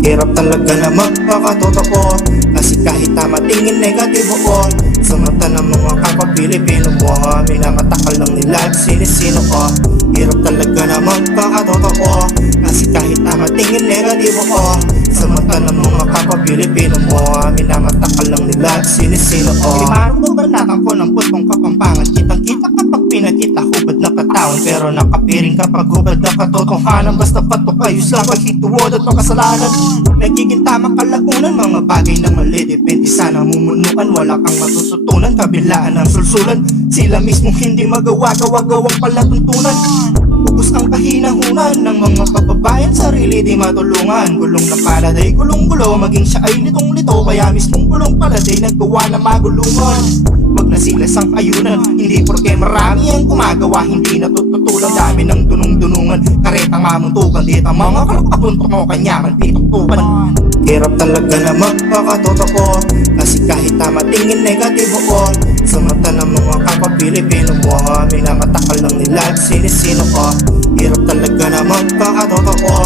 Hirap talaga na magpakatotoo, kasi kahit tama tingin negatibo ko sa mata ng mga kapwa Pilipino mo, minamatakal lang nila at sinisino ko. Hirap talaga na magpakatotoo, kasi kahit tama tingin negatibo ko sa mata ng mga kapwa Pilipino mo, minamatakal lang nila at sinisino ko. Limarong babanatan ko ng putong kapampangan, kitang-kita kapag pinakita hubad na katawan, pero nakapiring kapag hubad na katotohanan. Basta patukayos lang paghituwod at makasalanan, nagiging tamang kalagunan, mga bagay na mali, depende sa namumunuan. Wala kang matututunan, kabilaan ng sulsulan, sila mismong hindi magawa, gawa-gawang palatuntunan. Ubus ang kahinahunan ng mga kababayan, sarili di matulungan. Gulong na paladay, gulong-gulo, maging siya ay litong-lito, kaya mismong gulong paladay naggawa na magulungan. Wag na sila sang ayunan, hindi porke marami ang gumagawa, hindi natututulang. Dami ng dunong-dunungan, karetang mamuntukan, dito mga kalakapuntok mo kanyaman pituktukan. Hirap talaga na magpakatotoo, kasi kahit tama tingin negatibo ko sa mata ng mga kapwa Pilipino mo, minamatakal lang nila at sinisino ko. Hirap talaga na magpakatotoo,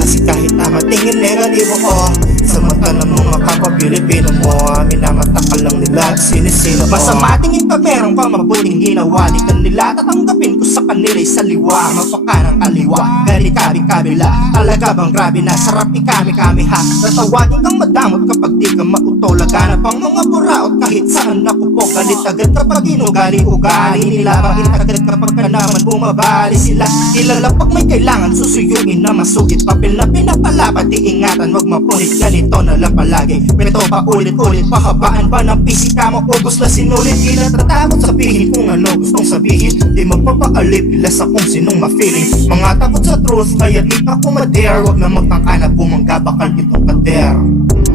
kasi kahit tama tingin negatibo ko sa mata ng mga kapwa Pilipino mo, minamatakal lang nila at sinisino ko. Masama tingin pag meron pa mabuting ginawa, di kanila tatanggapin ko sa kanila'y saliwa. Mapaka ng kaliwa, ganikabi-kabila, talaga bang grabe na sarap ikami-kami ha. Natawagin kang madamot kapag di ka mauto, laganap ang mga buraot kahit saan nakupo. Galit agad kapag inugali-ugali nila, bakit agad kapag ka naman bumabali sila. Kilala pag may kailangan susuyuin na masugit, papel na pinapalapat, iingatan wag mapunit, ganito na lang palagi. Pero pa ulit-ulit, pahabaan ba ng pisika mo, ubos na sinulit. Di na tatakot sabihin kung ano gustong sabihin, di magpapaalip nila sa kung sinong ma-feeling. Mga takot sa truth, kaya di ako ma-dare, wag na magtangka na bumangga, bakal itong kader.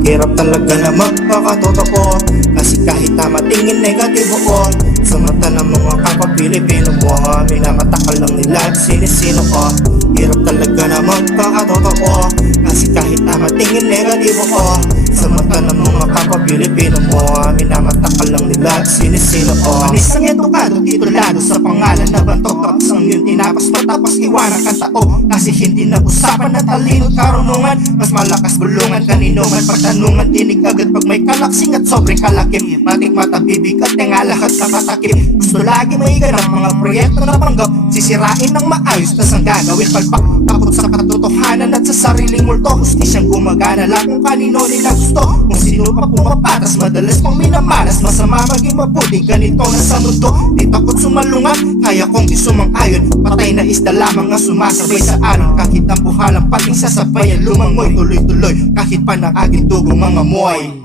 Hirap talaga na magpakatotoo, kasi kahit tama tingin negatibo ko sa mata ng mga kapwa Pilipino mo, minamatakal lang nila at sinisino ko. Hirap talaga na magpakatotoo, kasi kahit tama tingin negatibo ko sa mata ng mga kapwa Pilipino mo, minamatakal lang nila at sinisino ko. Manis ang edukado, titulado sa pangalan na bantok, tapos ang yun tinapas matapos iwanan kang tao, kasi hindi na usapan na talino at karunungan. Mas malakas bulungan, kaninungan, pagtanungan, tinig agad pag may kalaksing at sobrang kalakip. Matik mata bibigat, nga lahat nakatakip. Gusto lagi may ganap, mga proyekto na panggap, sisirain ng maayos, tas ang gagawin palpak. Takot sa katotohanan at sa sariling multo, hustisyang gumagana lang kung kanino nila gusto. Kung sino pa pumapatas, madalas pang minamalas, masama maging mabuti, ganito na sa mundo. Di takot sumalungan, kaya kong di sumang-ayon, patay na isda lamang ang sumasabay sa alon. Kahit ang buhalang pating sasabayan lumangoy, tuloy-tuloy kahit pa ng aking dugo mga moy.